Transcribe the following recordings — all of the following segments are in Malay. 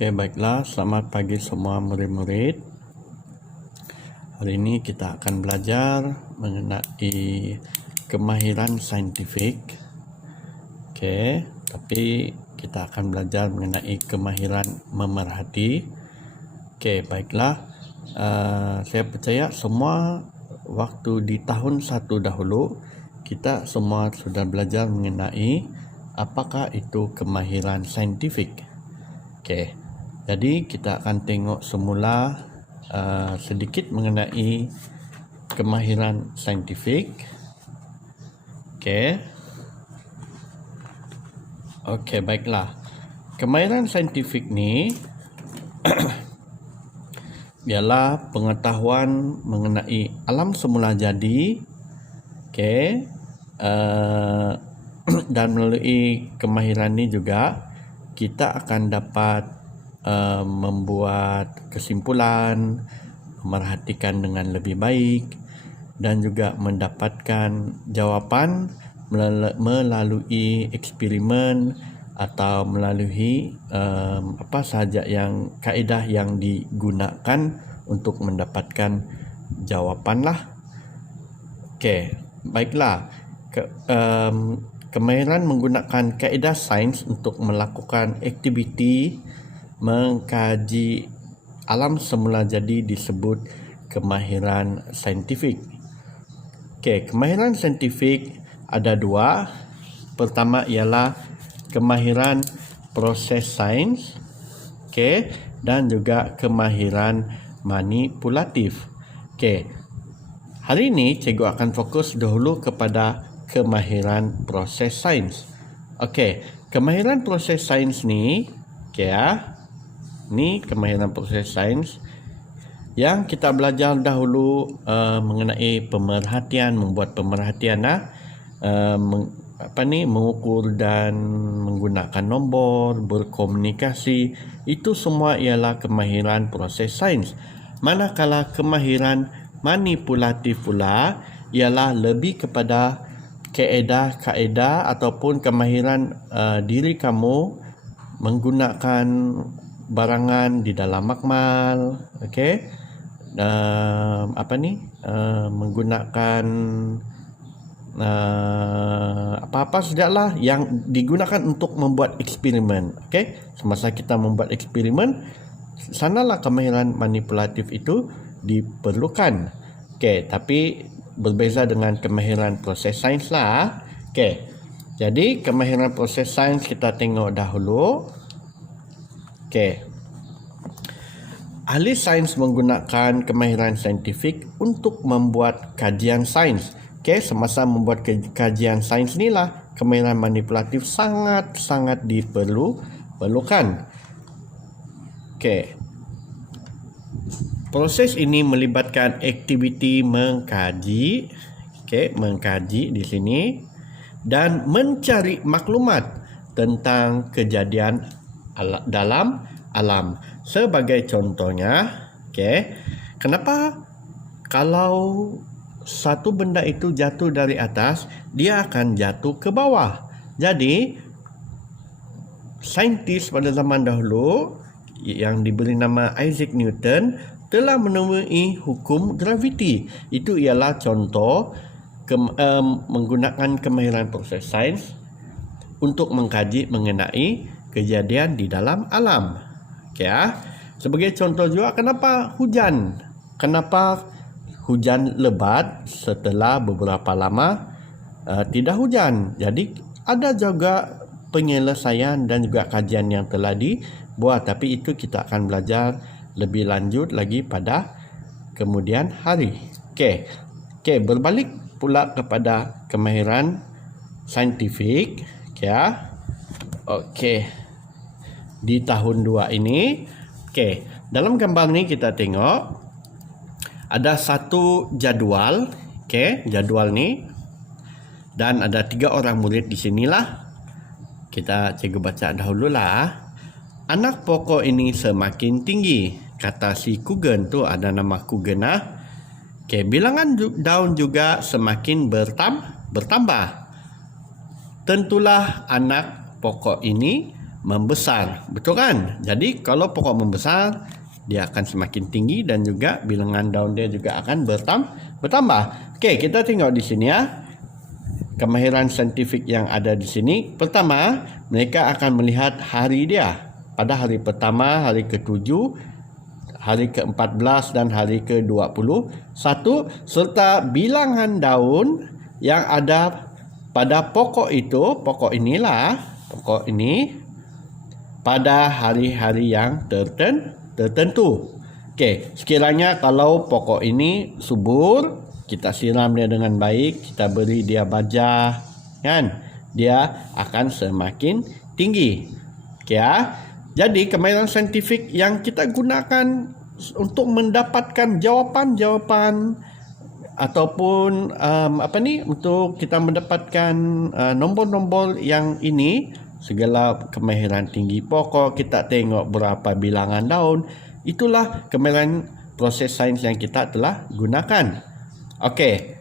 Oke, baiklah. Selamat pagi semua murid-murid. Hari ini kita akan belajar mengenai kemahiran saintifik. Oke, tapi kita akan belajar mengenai kemahiran memerhati. Oke, baiklah. Saya percaya semua waktu di tahun 1 dahulu kita semua sudah belajar mengenai apakah itu kemahiran saintifik. Oke, jadi kita akan tengok semula sedikit mengenai kemahiran saintifik. Oke, baiklah. Kemahiran saintifik ni ialah pengetahuan mengenai alam semula jadi. Dan melalui kemahiran ni juga kita akan dapat membuat kesimpulan, memerhatikan dengan lebih baik dan juga mendapatkan jawapan melalui eksperimen atau melalui apa sahaja yang kaedah yang digunakan untuk mendapatkan jawapan lah. Baiklah. Kemahiran menggunakan kaedah sains untuk melakukan aktiviti mengkaji alam semula jadi disebut kemahiran saintifik. Kemahiran saintifik ada dua. Pertama ialah kemahiran proses sains, dan juga kemahiran manipulatif. Hari ini cikgu akan fokus dahulu kepada kemahiran proses sains. Kemahiran proses sains ni, ni kemahiran proses sains yang kita belajar dahulu mengenai pemerhatian, membuat pemerhatian mengukur dan menggunakan nombor, berkomunikasi, itu semua ialah kemahiran proses sains. Manakala kemahiran manipulatif pula ialah lebih kepada kaedah ataupun kemahiran diri kamu menggunakan barangan di dalam makmal, menggunakan apa-apa sajalah yang digunakan untuk membuat eksperimen. Semasa kita membuat eksperimen, sanalah kemahiran manipulatif itu diperlukan. Tapi berbeza dengan kemahiran proses sains lah. Jadi kemahiran proses sains kita tengok dahulu. Ahli sains menggunakan kemahiran saintifik untuk membuat kajian sains. Semasa membuat kajian sains inilah kemahiran manipulatif sangat diperlukan. Proses ini melibatkan aktiviti mengkaji, mengkaji di sini, dan mencari maklumat tentang kejadian dalam alam. Sebagai contohnya, kenapa kalau satu benda itu jatuh dari atas, dia akan jatuh ke bawah. Jadi, saintis pada zaman dahulu yang diberi nama Isaac Newton telah menemui hukum graviti. Itu ialah contoh menggunakan kemahiran proses sains untuk mengkaji mengenai kejadian di dalam alam. Sebagai contoh juga, kenapa hujan lebat setelah beberapa lama tidak hujan. Jadi ada juga penyelesaian dan juga kajian yang telah dibuat, tapi itu kita akan belajar lebih lanjut lagi pada kemudian hari. Berbalik pula kepada kemahiran saintifik. Di tahun 2 ini, dalam gambar ini kita tengok ada satu jadual. Jadual ni, dan ada 3 orang murid di sinilah. Kita cikgu baca dahululah. Anak pokok ini semakin tinggi, kata si Kugen tu, ada nama Kugen. Bilangan daun juga semakin bertambah. Tentulah anak pokok ini membesar. Betul kan? Jadi kalau pokok membesar, dia akan semakin tinggi dan juga bilangan daun dia juga akan bertambah. Okey, kita tengok di sini ya. Kemahiran saintifik yang ada di sini. Pertama, mereka akan melihat hari dia. Pada hari pertama, hari ke-7, hari ke-14 dan hari ke-21 serta bilangan daun yang ada pada pokok itu, pokok ini pada hari-hari yang tertentu. Okey, sekiranya kalau pokok ini subur, kita siram dia dengan baik, kita beri dia baja, kan? Dia akan semakin tinggi. Okey ya. Jadi kemahiran saintifik yang kita gunakan untuk mendapatkan jawapan-jawapan ataupun untuk kita mendapatkan nombor-nombor yang ini, segala kemahiran tinggi pokok, kita tengok berapa bilangan daun, itulah kemahiran proses sains yang kita telah gunakan. Okey,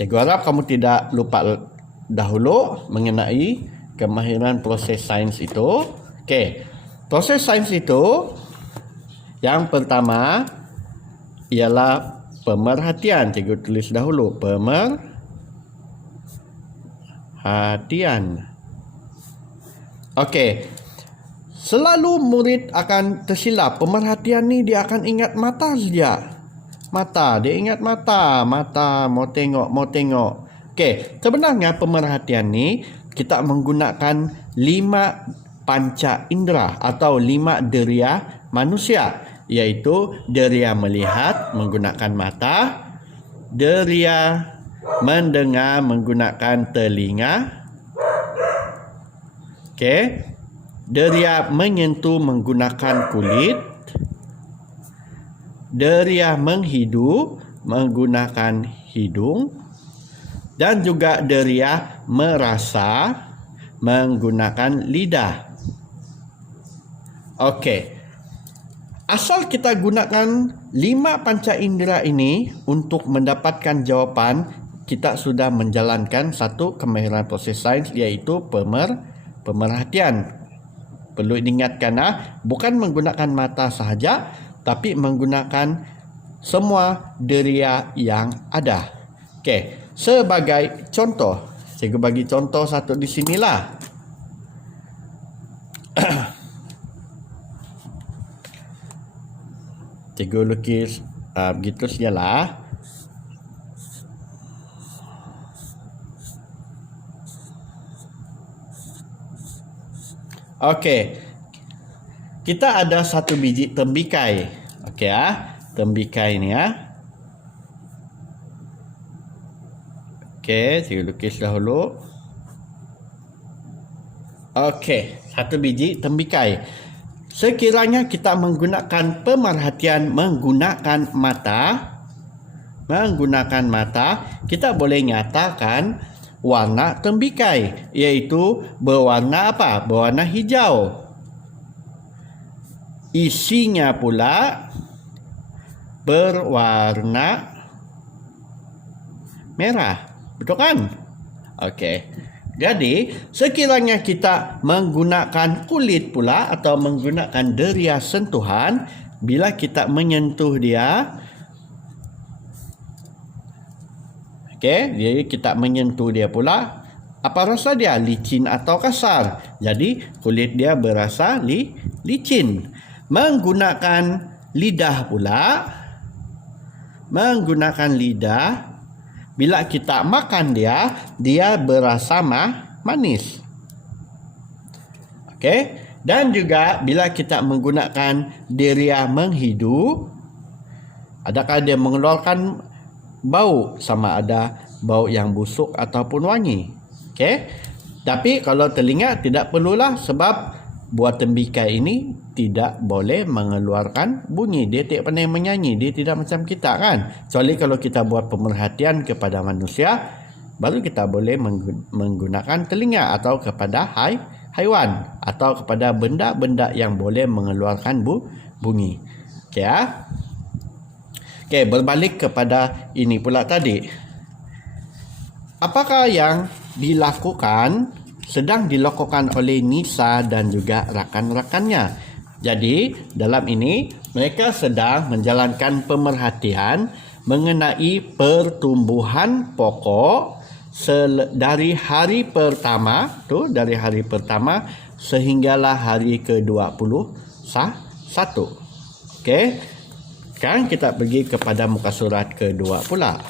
cikgu harap kamu tidak lupa dahulu mengenai kemahiran proses sains itu. Okey, proses sains itu yang pertama ialah pemerhatian. Cikgu tulis dahulu pemerhatian. Okey, selalu murid akan tersilap. Pemerhatian ni dia akan ingat mata saja. Dia ingat mata, mau tengok. Okey, sebenarnya pemerhatian ni kita menggunakan 5 panca indera atau 5 deria manusia, iaitu deria melihat menggunakan mata, deria mendengar menggunakan telinga, okey, deria menyentuh menggunakan kulit, deria menghidu menggunakan hidung, dan juga deria merasa menggunakan lidah. Okey, asal kita gunakan 5 panca indera ini untuk mendapatkan jawapan, kita sudah menjalankan satu kemahiran proses sains, iaitu pemerhatian. Perlu diingatkan, bukan menggunakan mata sahaja, tapi menggunakan semua deria yang ada. Okey, sebagai contoh, cikgu bagi contoh satu di sinilah. Cikgu lukis begitu sajalah. Okey, kita ada satu biji tembikai. Okey ya, tembikai ni ya. Okey, cikgu lukis dahulu. Okey, satu biji tembikai. Sekiranya kita menggunakan pemerhatian menggunakan mata, kita boleh nyatakan warna tembikai, iaitu berwarna apa? Berwarna hijau. Isinya pula berwarna merah. Betul kan? Okey. Jadi, sekiranya kita menggunakan kulit pula atau menggunakan deria sentuhan, bila kita menyentuh dia, okey, jadi kita menyentuh dia pula, apa rasa dia? Licin atau kasar? Jadi, kulit dia berasa licin. Menggunakan lidah pula, bila kita makan dia berasa manis. Okey, dan juga bila kita menggunakan deria menghidu, adakah dia mengeluarkan bau, sama ada bau yang busuk ataupun wangi. Okey, tapi kalau telinga tidak perlulah, sebab buah tembikai ini tidak boleh mengeluarkan bunyi. Dia tidak pandai menyanyi. Dia tidak macam kita kan. Kecuali kalau kita buat pemerhatian kepada manusia, baru kita boleh menggunakan telinga, atau kepada haiwan, atau kepada benda-benda yang boleh mengeluarkan bunyi. Okey ya. Okey, berbalik kepada ini pula tadi. Apakah yang dilakukan sedang dilakukan oleh Nisa dan juga rakan-rakannya. Jadi, dalam ini mereka sedang menjalankan pemerhatian mengenai pertumbuhan pokok dari hari pertama sehinggalah hari ke-21. Okey. Sekarang kita pergi kepada muka surat kedua pula.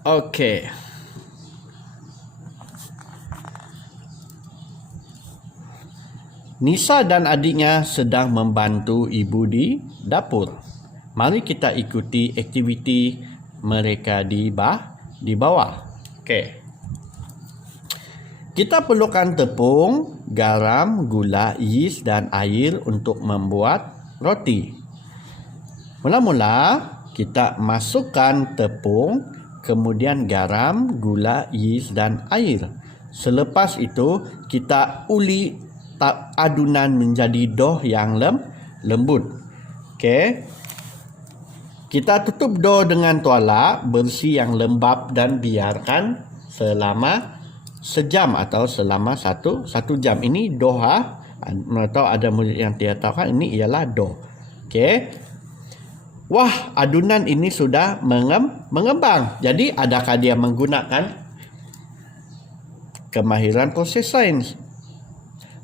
Okey. Nisa dan adiknya sedang membantu ibu di dapur. Mari kita ikuti aktiviti mereka di bawah. Okey. Kita perlukan tepung, garam, gula, yeast dan air untuk membuat roti. Mula-mula kita masukkan tepung, kemudian garam, gula, yeast dan air. Selepas itu kita uli adunan menjadi dough yang lembut. Okey. Kita tutup dough dengan tuala bersih yang lembab dan biarkan selama sejam atau selama satu jam. Ini dough atau ada murid yang tidak tahu kan, ini ialah dough. Okey. Wah, adunan ini sudah mengembang. Jadi adakah dia menggunakan kemahiran proses sains?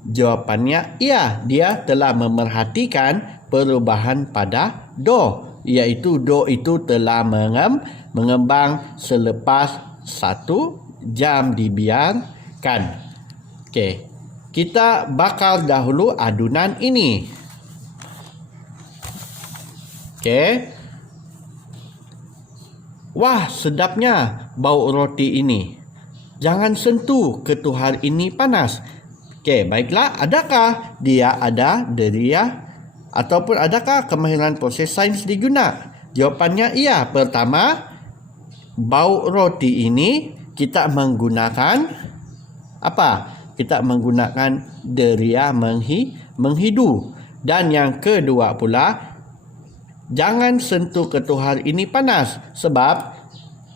Jawapannya iya, dia telah memerhatikan perubahan pada dough, iaitu dough itu telah mengembang selepas 1 jam dibiarkan. Okey, kita bakar dahulu adunan ini. Okey. Wah, sedapnya bau roti ini. Jangan sentuh, ketuhar ini panas. Okey, baiklah, adakah dia ada deria ataupun adakah kemahiran proses sains digunakan? Jawapannya iya. Pertama, bau roti ini kita menggunakan apa? Kita menggunakan deria menghidu. Dan yang kedua pula, jangan sentuh ketuhar ini panas, sebab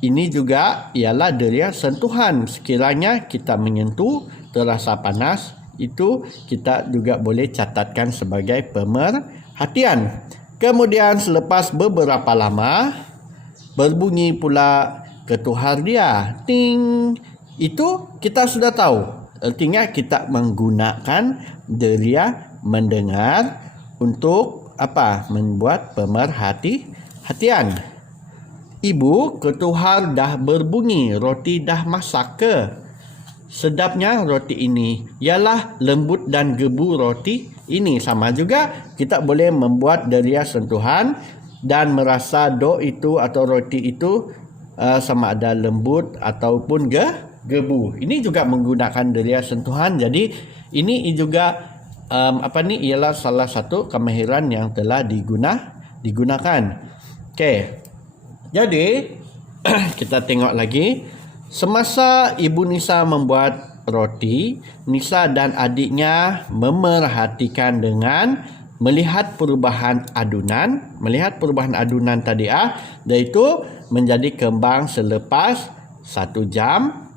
ini juga ialah deria sentuhan. Sekiranya kita menyentuh terasa panas, itu kita juga boleh catatkan sebagai pemerhatian. Kemudian selepas beberapa lama berbunyi pula ketuhar dia. Ting. Itu kita sudah tahu. Artinya kita menggunakan deria mendengar untuk apa? Membuat pemerhatian. Ibu, ketuhar dah berbunyi, roti dah masak ke? Sedapnya roti ini ialah lembut dan gebu roti ini. Sama juga kita boleh membuat deria sentuhan dan merasa dough itu atau roti itu sama ada lembut ataupun gebu. Ini juga menggunakan deria sentuhan. Jadi ini juga ialah salah satu kemahiran yang telah digunakan. Okey. Jadi kita tengok lagi. Semasa Ibu Nisa membuat roti, Nisa dan adiknya memerhatikan dengan melihat perubahan adunan. Melihat perubahan adunan tadi iaitu menjadi kembang selepas 1 jam.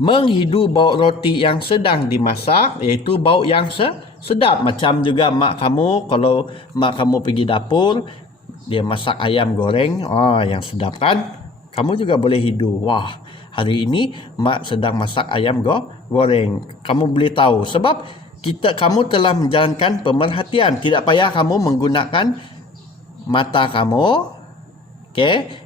Menghidu bau roti yang sedang dimasak, iaitu bau yang sedap. Macam juga mak kamu, kalau mak kamu pergi dapur, dia masak ayam goreng, yang sedap kan? Kamu juga boleh hidu. Wah, hari ini mak sedang masak ayam goreng. Kamu boleh tahu sebab kamu telah menjalankan pemerhatian. Tidak payah kamu menggunakan mata kamu. Okey.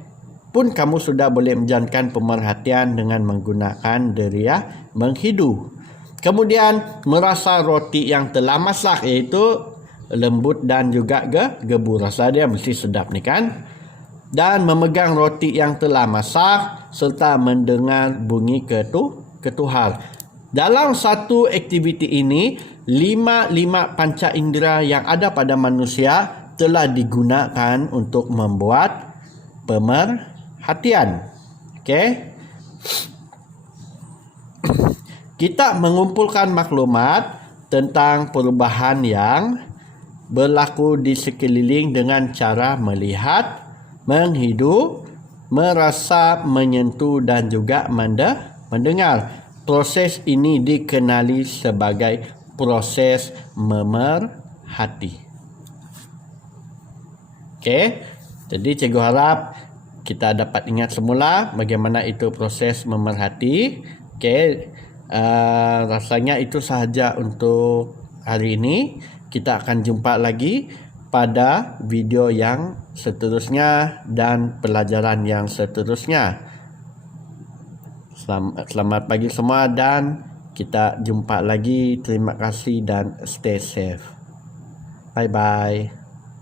Pun kamu sudah boleh menjalankan pemerhatian dengan menggunakan deria menghidu. Kemudian merasa roti yang telah masak, iaitu lembut dan juga gebu. Rasa dia mesti sedap ni kan? Dan memegang roti yang telah masak serta mendengar bunyi ketuhar. Dalam satu aktiviti ini, 5 panca indera yang ada pada manusia telah digunakan untuk membuat pemerhatian. Okey. Kita mengumpulkan maklumat tentang perubahan yang berlaku di sekeliling dengan cara melihat, menghidu, merasa, menyentuh dan juga mendengar. Proses ini dikenali sebagai proses memerhati. Okey, jadi cikgu harap kita dapat ingat semula bagaimana itu proses memerhati. Okey, rasanya itu sahaja untuk hari ini. Kita akan jumpa lagi pada video yang seterusnya dan pelajaran yang seterusnya. Selamat pagi semua dan kita jumpa lagi. Terima kasih dan stay safe. Bye bye.